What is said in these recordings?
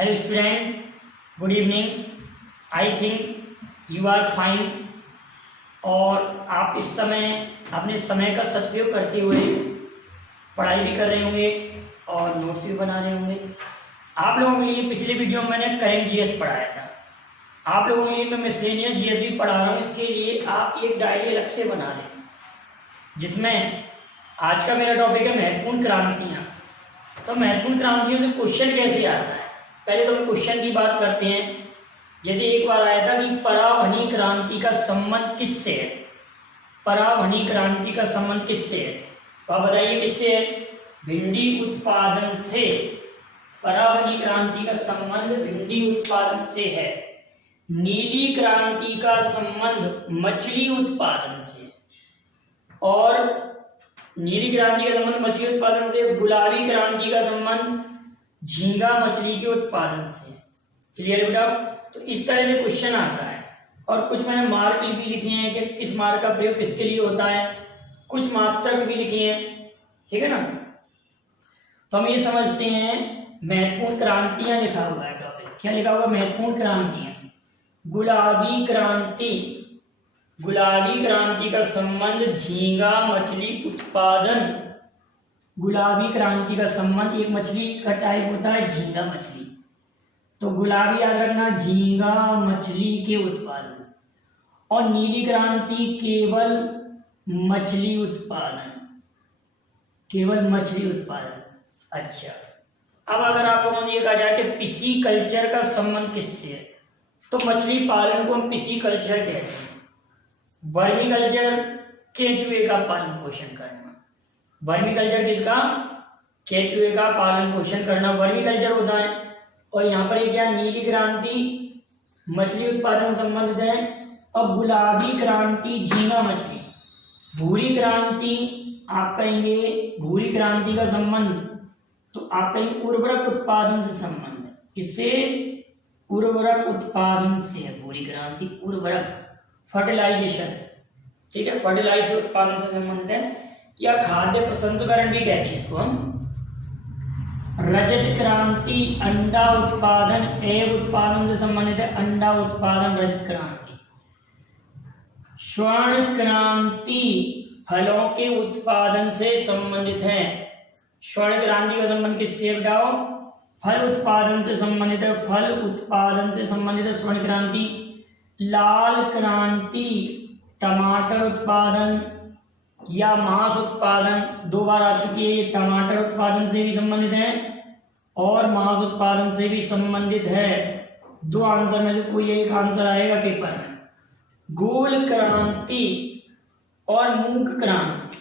Hello student, good evening. I think you are fine. और आप इस समय अपने समय का सदुपयोग करते हुए पढ़ाई भी कर रहे होंगे और नोट्स भी बना रहे होंगे। आप लोगों के लिए पिछले वीडियो में मैंने करेंट जीएस पढ़ाया था। आप लोगों के लिए मैं मिसलेनियस जीएस भी पढ़ा रहा हूँ। इसके लिए आप एक डायरी अलग से बना लें, जिसमें आज का मेरा टॉपिक है महत्वपूर्ण क्रांतियाँ। तो महत्वपूर्ण क्रांतियों से क्वेश्चन कैसे आता है, पहले तो हम क्वेश्चन की बात करते हैं। जैसे एक बार आया था कि परावहनी क्रांति का संबंध किससे है। परावहनी क्रांति का संबंध किससे है, तो आप बताइए किससे है। भिंडी उत्पादन से। परावहनी क्रांति का संबंध भिंडी उत्पादन से है। नीली क्रांति का संबंध मछली उत्पादन से, और नीली क्रांति का संबंध मछली उत्पादन से। गुलाबी क्रांति का संबंध झींगा मछली के उत्पादन से। क्लियर बेटा। तो इस तरह से क्वेश्चन आता है, और कुछ मैंने मार्क भी लिखे हैं कि किस मार्क का प्रयोग किसके लिए होता है, कुछ मात्रक भी लिखे हैं, ठीक है ना। तो हम ये समझते हैं महत्वपूर्ण क्रांतियां लिखा हुआ है टॉपिक। क्या लिखा हुआ है, महत्वपूर्ण क्रांतियां। गुलाबी क्रांति, गुलाबी क्रांति का संबंध झींगा मछली उत्पादन। गुलाबी क्रांति का संबंध, एक मछली का टाइप होता है झींगा मछली, तो गुलाबी याद रखना, झींगा मछली के उत्पादन से। और नीली क्रांति केवल मछली उत्पादन, केवल मछली उत्पादन। अच्छा, अब अगर आप लोगों से ये कहा जाए कि पिसी कल्चर का संबंध किससे है, तो मछली पालन को हम पिसी कल्चर कहते हैं। वर्मी कल्चर केंचुए का पालन पोषण करना। वर्मी कल्चर किसका, केंचुए का पालन पोषण करना वर्मी कल्चर होता है। और यहाँ पर ये क्या, नीली क्रांति मछली उत्पादन संबंधित है, और गुलाबी क्रांति झींगा मछली। भूरी क्रांति आप कहेंगे, भूरी क्रांति का संबंध तो आप कहेंगे उर्वरक उत्पादन से संबंध है। किससे, उर्वरक उत्पादन से है भूरी क्रांति। उर्वरक, फर्टिलाइजेशन, ठीक है, फर्टिलाइजर उत्पादन से संबंधित है, या खाद्य प्रसंस्करण भी कहते हैं इसको हम। रजत क्रांति अंडा उत्पादन, एग उत्पादन से संबंधित है, अंडा उत्पादन रजत क्रांति। स्वर्ण क्रांति फलों के उत्पादन से संबंधित है। स्वर्ण क्रांति का संबंध किससे बताओ, फल उत्पादन से संबंधित है, फल उत्पादन से संबंधित है स्वर्ण क्रांति। लाल क्रांति टमाटर उत्पादन या मांस उत्पादन, दो बार आ चुकी है ये, टमाटर उत्पादन से भी संबंधित है और मांस उत्पादन से भी संबंधित है। दो आंसर में से कोई एक आंसर आएगा पेपर में। गोल क्रांति और मूंग क्रांति।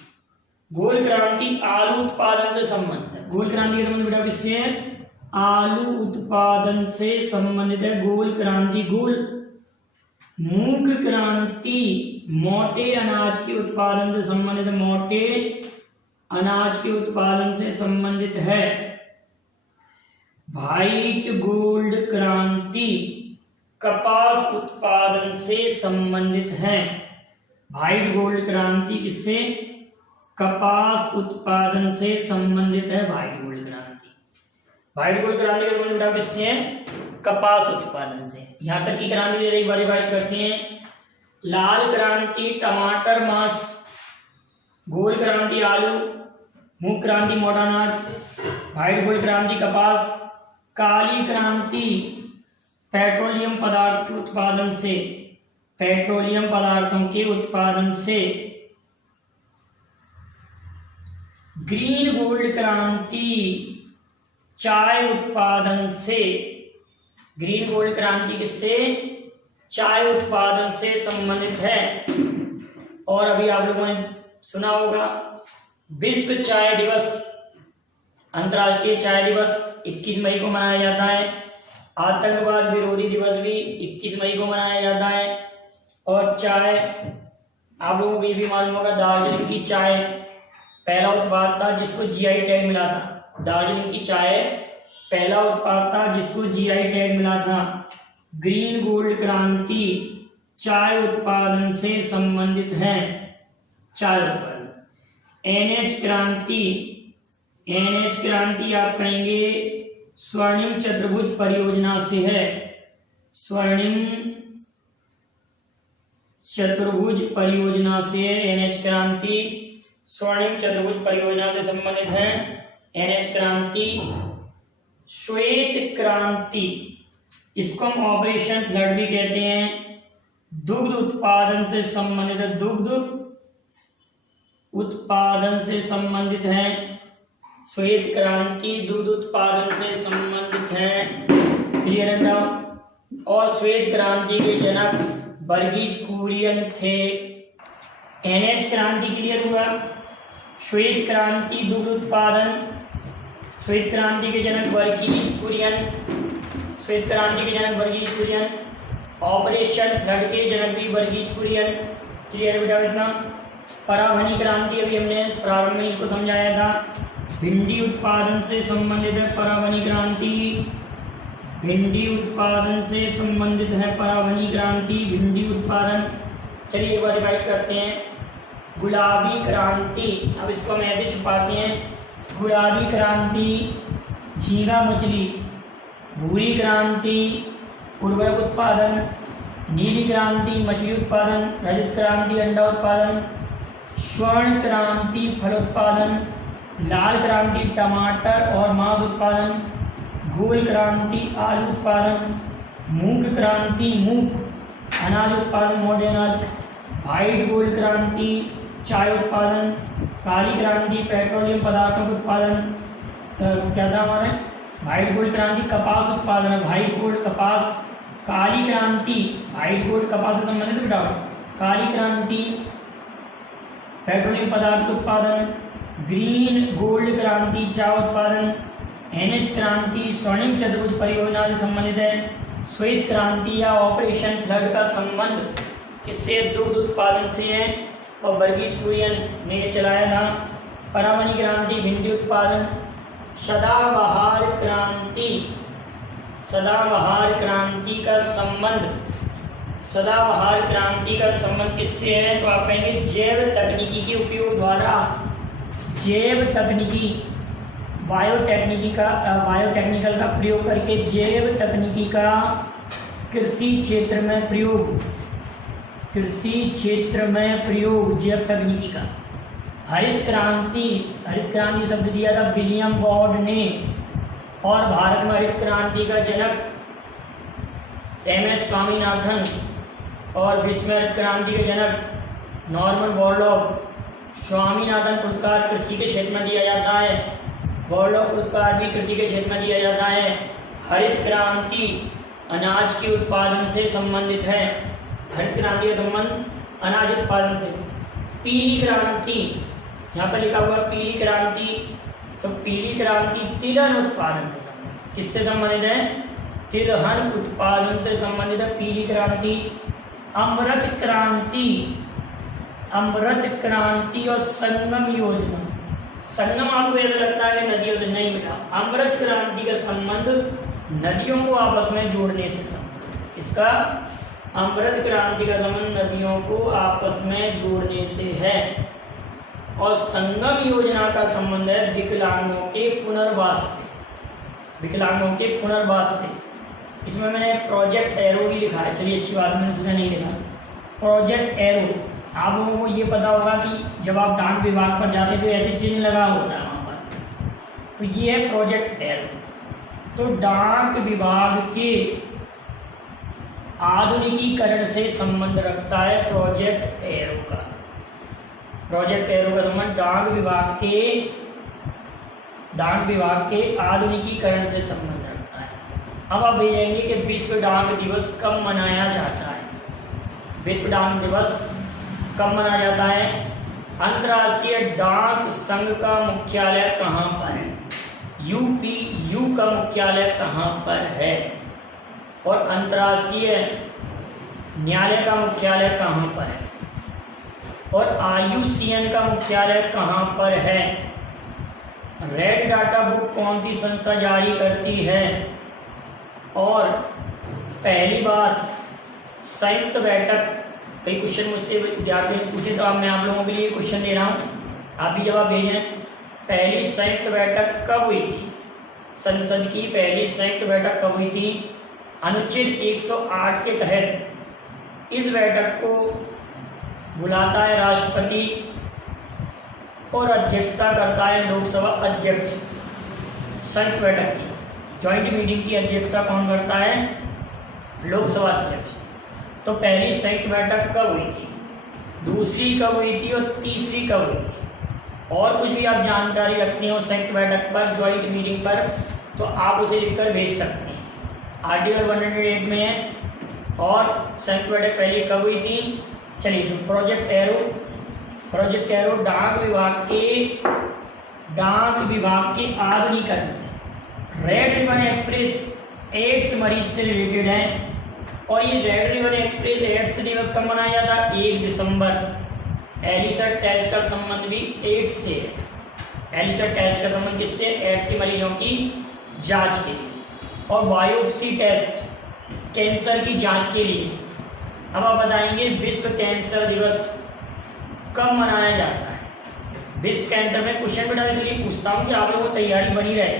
गोल क्रांति आलू उत्पादन से संबंधित है। गोल क्रांति का संबंध बेटा किससे है, आलू उत्पादन से संबंधित है गोल क्रांति। गोल। मूंग क्रांति मोटे अनाज के उत्पादन से संबंधित है, मोटे अनाज के उत्पादन से संबंधित है। व्हाइट गोल्ड क्रांति कपास उत्पादन से संबंधित है। व्हाइट गोल्ड क्रांति किससे, कपास उत्पादन से संबंधित है व्हाइट गोल्ड क्रांति। व्हाइट गोल्ड क्रांति का संबंध किससे है, कपास उत्पादन से। यहां तक की क्रांति एक बार रिवाइज करते हैं। लाल क्रांति टमाटर मांस, गोल क्रांति आलू, मूंग क्रांति मोटा अनाज, व्हाइट गोल्ड क्रांति कपास। काली क्रांति पेट्रोलियम पदार्थ के उत्पादन से, पेट्रोलियम पदार्थों के उत्पादन से। ग्रीन गोल्ड क्रांति चाय उत्पादन से। ग्रीन गोल्ड क्रांति किससे, चाय उत्पादन से संबंधित है। और अभी आप लोगों ने सुना होगा विश्व चाय दिवस, अंतर्राष्ट्रीय चाय दिवस 21 मई को मनाया जाता है। आतंकवाद विरोधी दिवस भी 21 मई को मनाया जाता है। और चाय आप लोगों को ये भी मालूम होगा, दार्जिलिंग की चाय पहला उत्पाद था जिसको जीआई टैग मिला था। दार्जिलिंग की चाय पहला उत्पाद था जिसको जीआई टैग मिला था। ग्रीन गोल्ड क्रांति चाय उत्पादन से संबंधित है, चाय उत्पादन। एनएच क्रांति, एनएच क्रांति आप कहेंगे स्वर्णिम चतुर्भुज परियोजना से है। स्वर्णिम चतुर्भुज परियोजना से NH क्रांति स्वर्णिम चतुर्भुज परियोजना से संबंधित है। NH क्रांति, श्वेत क्रांति, इसको हम ऑपरेशन फ्लड भी कहते हैं। दुग्ध उत्पादन से संबंधित है, दुग्ध उत्पादन से संबंधित है। श्वेत क्रांति दुग्ध उत्पादन से संबंधित है। क्लियर है ना। और श्वेत क्रांति के जनक वर्गीज कुरियन थे। NH क्रांति क्लियर हुआ। श्वेत क्रांति दुग्ध उत्पादन, श्वेत क्रांति के जनक वर्गीज कुरियन, श्वेत क्रांति के जनक वर्गीज कुरियन। ऑपरेशन फ्लड के जनक भी वर्गीज कुरियन। क्लियर बेटा इतना। पराभनी क्रांति अभी हमने प्रारंभ में इसको समझाया था। भिंडी उत्पादन से संबंधित है पराभनी क्रांति। भिंडी उत्पादन से संबंधित है पराभनी क्रांति, भिंडी उत्पादन। चलिए एक बार रिवाइज करते हैं। गुलाबी क्रांति, अब इसको हम ऐसे छुपाते हैं। गुलाबी क्रांति झींगा मछली। भूरी क्रांति उर्वरक उत्पादन। नीली क्रांति मछली उत्पादन। रजत क्रांति अंडा उत्पादन। स्वर्ण क्रांति फल उत्पादन। लाल क्रांति टमाटर और मांस उत्पादन। गोल क्रांति आलू उत्पादन। मूंग क्रांति मूंग अनाज उत्पादन, मोटे अनाज। व्हाइट गोल्ड क्रांति चाय उत्पादन। काली क्रांति पेट्रोलियम पदार्थों का उत्पादन। क्या था हमारे व्हाइट गोल्ड क्रांति कपास उत्पादन है, व्हाइट गोल्ड कपास। काली क्रांति व्हाइट गोल्ड कपास से संबंधित बेटा। काली क्रांति पेट्रोलियम पदार्थ का उत्पादन। ग्रीन गोल्ड क्रांति चाय उत्पादन। NH क्रांति स्वर्णिम चतुर्भुज परियोजना से संबंधित है। श्वेत क्रांति या ऑपरेशन फ्लड का संबंध किससे? दुग्ध उत्पादन से है और वर्गीज कुरियन ने चलाया था। पराभनी क्रांति भिंडी उत्पादन। सदाबहार क्रांति, सदाबहार क्रांति का संबंध, सदाबहार क्रांति का संबंध किससे है? तो आप कहेंगे जैव तकनीकी के उपयोग द्वारा, जैव तकनीकी बायोटेक्निकल का प्रयोग करके, जैव तकनीकी का कृषि क्षेत्र में प्रयोग, कृषि क्षेत्र में प्रयोग जैव तकनीकी का। हरित क्रांति शब्द दिया था विलियम वॉर्ड ने। और भारत में हरित क्रांति का जनक MS स्वामीनाथन और विश्व में हरित क्रांति के जनक नॉर्मन बोरलॉग। स्वामीनाथन पुरस्कार कृषि के क्षेत्र में दिया जाता है, बोरलॉग पुरस्कार भी कृषि के क्षेत्र में दिया जाता है। हरित क्रांति अनाज के उत्पादन से संबंधित है, हरित क्रांति का संबंध अनाज उत्पादन से। पीली क्रांति, यहाँ पर लिखा हुआ पीली क्रांति, तो पीली क्रांति तिलहन उत्पादन से संबंधित, किससे संबंधित है? तिलहन उत्पादन से संबंधित है पीली क्रांति। अमृत क्रांति, अमृत क्रांति और संगम योजना। संगम आपको ऐसा लगता है कि नदियों से नहीं मिला, अमृत क्रांति का संबंध नदियों को आपस में जोड़ने से संबंध। इसका अमृत क्रांति का संबंध नदियों को आपस में जोड़ने से है। और संगम योजना का संबंध है विकलांगों के पुनर्वास से, विकलांगों के पुनर्वास से। इसमें मैंने प्रोजेक्ट एरो भी लिखा है। चलिए अच्छी बात है, मैंने उसका नहीं लिखा प्रोजेक्ट एरो। आप लोगों को ये पता होगा कि जब आप डाक विभाग पर जाते तो ऐसे चिन्ह लगा होता है वहाँ पर, तो ये है प्रोजेक्ट एरो। तो डाक विभाग के आधुनिकीकरण से संबंध रखता है प्रोजेक्ट एरो का। प्रोजेक्ट एरो का संबंध डाक विभाग के आधुनिकीकरण से संबंध रखता है। अब आप देखेंगे कि विश्व डाक दिवस कब मनाया जाता है। विश्व डाक दिवस कब मनाया जाता है? अंतर्राष्ट्रीय डाक संघ का मुख्यालय कहाँ पर है? UPU का मुख्यालय कहाँ पर है? और अंतर्राष्ट्रीय न्यायालय का मुख्यालय कहाँ पर है? और IUCN का मुख्यालय कहाँ पर है? रेड डाटा बुक कौन सी संस्था जारी करती है? और पहली बार संयुक्त बैठक, कई क्वेश्चन मुझसे विद्यार्थियों ने पूछे तो अब मैं आप लोगों के लिए क्वेश्चन दे रहा हूँ, आप भी जवाब भेजें। पहली संयुक्त बैठक कब हुई थी? संसद की पहली संयुक्त बैठक कब हुई थी? अनुच्छेद 108 के तहत इस बैठक को बुलाता है राष्ट्रपति और अध्यक्षता करता है लोकसभा अध्यक्ष। संयुक्त बैठक की जॉइंट मीटिंग की अध्यक्षता कौन करता है? लोकसभा अध्यक्ष। तो पहली संयुक्त बैठक कब हुई थी, दूसरी कब हुई थी और तीसरी कब हुई थी? और कुछ भी आप जानकारी रखते हो संयुक्त बैठक पर, जॉइंट मीटिंग पर, तो आप उसे लिखकर भेज सकते हैं। आर्टिकल 108 में है। और संयुक्त बैठक पहले कब हुई थी? चलिए, तो प्रोजेक्ट एरो डाक विभाग के आधुनिकीकरण से, रेड रिबन एक्सप्रेस एड्स मरीज से रिलेटेड है। और ये रेड रिबन एक्सप्रेस एड्स दिवस कब मनाया जाता? 1 दिसंबर। एलिसा टेस्ट का संबंध भी एड्स से है। एलिसा टेस्ट का संबंध किससे? एड्स के मरीजों की जांच के लिए। और बायोप्सी टेस्ट कैंसर की जांच के लिए। अब आप बताएंगे विश्व कैंसर दिवस कब मनाया जाता है? विश्व कैंसर में क्वेश्चन बेटा इसलिए पूछता हूँ कि आप लोगों को तैयारी बनी रहे,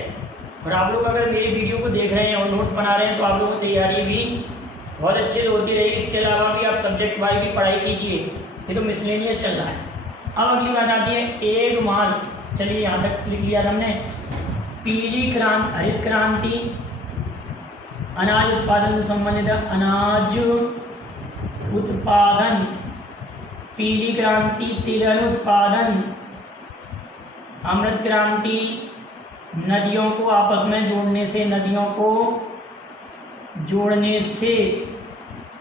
और आप लोग अगर मेरी वीडियो को देख रहे हैं और नोट्स बना रहे हैं तो आप लोगों को तैयारी भी बहुत अच्छे से होती रहेगी। इसके अलावा भी आप सब्जेक्ट वाइज भी पढ़ाई कीजिए, ये तो मिसलेनियस चल रहा है। अब अगली बात आती है 1 मार्च। चलिए, यहाँ तक लिख लिया हमने। पीली क्रांति, हरित क्रांति अनाज उत्पादन से संबंधित है। अनाज उत्पादन, पीली क्रांति तिलहन उत्पादन, अमृत क्रांति नदियों को आपस में जोड़ने से, नदियों को जोड़ने से,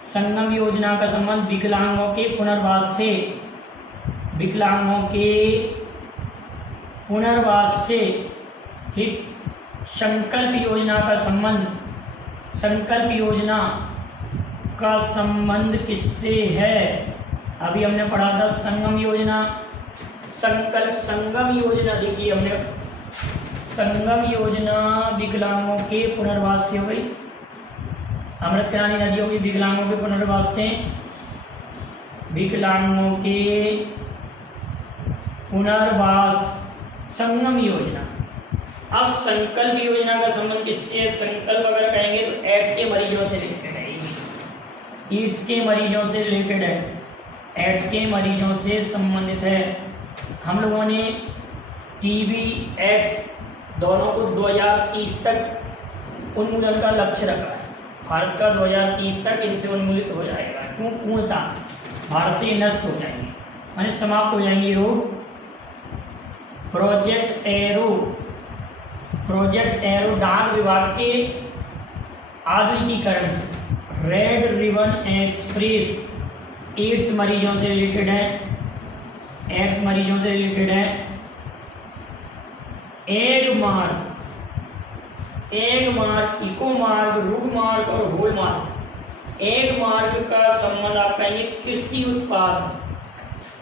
संगम योजना का संबंध विकलांगों के पुनर्वास से, विकलांगों के पुनर्वास से। ठीक, संकल्प योजना का संबंध, संकल्प योजना का संबंध किससे है? अभी हमने पढ़ा था संगम योजना, संगम योजना देखिए हमने, संगम योजना विकलांगों के पुनर्वास से हो गई। अमृत क्रांति नदियों की विकलांगों के पुनर्वास से, विकलांगों के पुनर्वास, संगम योजना। अब संकल्प योजना का संबंध किससे? संकल्प अगर कहेंगे तो एड्स के मरीजों से रिलेटेड है, एड्स के मरीजों से रिलेटेड है, एड्स के मरीजों से संबंधित है। हम लोगों ने टीबी एड्स दोनों को 2030 तक उन्मूलन का लक्ष्य रखा है। भारत का 2030 तक इनसे उन्मूलित हो जाएगा। क्यों? पूर्णता भारत से नष्ट हो जाएंगे, माने समाप्त हो जाएंगे रोग। प्रोजेक्ट एरो डाक विभाग के आधुनिकीकरण से, रेड रिबन एक्सप्रेस एड्स मरीजों से रिलेटेड है, एड्स मरीजों से रिलेटेड है। Agmark, Ecomark, Rugmark और होल मार्क। एग मार्क का संबंध आप कहेंगे कृषि उत्पाद,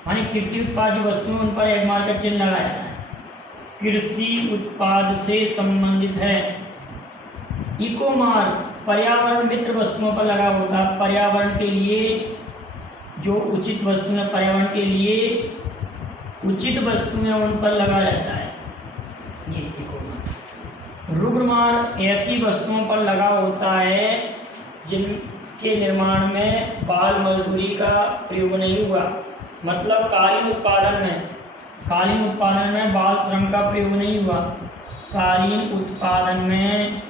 माने कृषि उत्पाद जो वस्तुएं उन पर एग मार्क का चिन्ह लगाया जाता है, कृषि उत्पाद से संबंधित है। इको मार्क पर्यावरण मित्र वस्तुओं पर लगा होता है, पर्यावरण के लिए जो उचित वस्तुएं, पर्यावरण के लिए उचित वस्तुएं उन पर लगा रहता है, ये इको मार्क। रुग्ण मार्क ऐसी वस्तुओं पर लगा होता है जिनके निर्माण में बाल मजदूरी का प्रयोग नहीं हुआ, मतलब कालीन उत्पादन में बाल श्रम का प्रयोग नहीं हुआ, कालीन उत्पादन में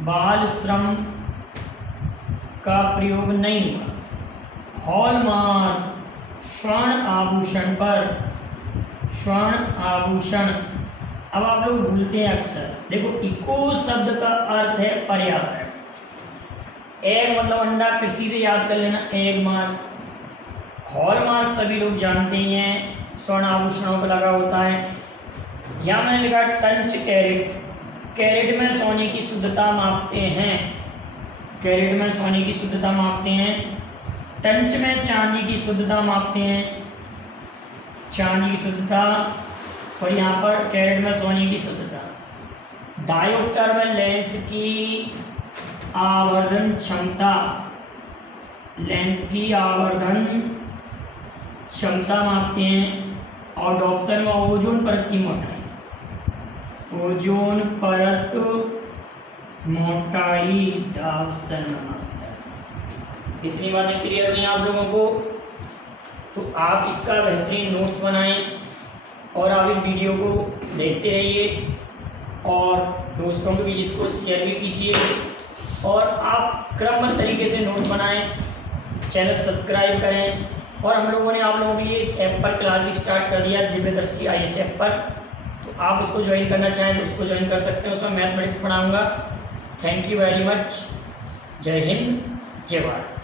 बाल श्रम का प्रयोग नहीं हुआ। हॉलमार्क स्वर्ण आभूषण पर, स्वर्ण आभूषण। अब आप लोग भूलते हैं अक्सर, देखो इको शब्द का अर्थ है पर्यावरण, एग मतलब अंडा, कृषि से याद कर लेना, एग मार्क। हॉलमार्क सभी लोग जानते हैं, स्वर्ण आभूषणों पर लगा होता है। यहाँ मैंने लिखा टंच कैरेट, कैरेट में सोने की शुद्धता मापते हैं, कैरेट में सोने की शुद्धता मापते हैं। टंच में चांदी की शुद्धता मापते हैं, चांदी की शुद्धता, और यहाँ पर कैरेट में सोने की शुद्धता। डायोप्टर में लेंस की आवर्धन क्षमता, लेंस की आवर्धन क्षमता मापते हैं। और डॉप्सर में ओजोन परत की मोटाई, ओजोन परत मोटाई 1000 नैनोमीटर। इतनी बातें क्लियर हुई आप लोगों को। तो आप इसका बेहतरीन नोट्स बनाएं और आप इस वीडियो को देखते रहिए और दोस्तों के बीच इसको शेयर भी कीजिए और आप क्रमबद्ध तरीके से नोट्स बनाएं, चैनल सब्सक्राइब करें। और हम लोगों ने आप लोगों के लिए एक ऐप पर क्लास भी स्टार्ट कर दिया, दिव्य दृष्टि IAS ऐप पर। तो आप उसको ज्वाइन करना चाहें तो उसको ज्वाइन कर सकते हैं। उसमें मैथमेटिक्स पढ़ाऊँगा। Thank you very much. जय हिंद, जय भारत।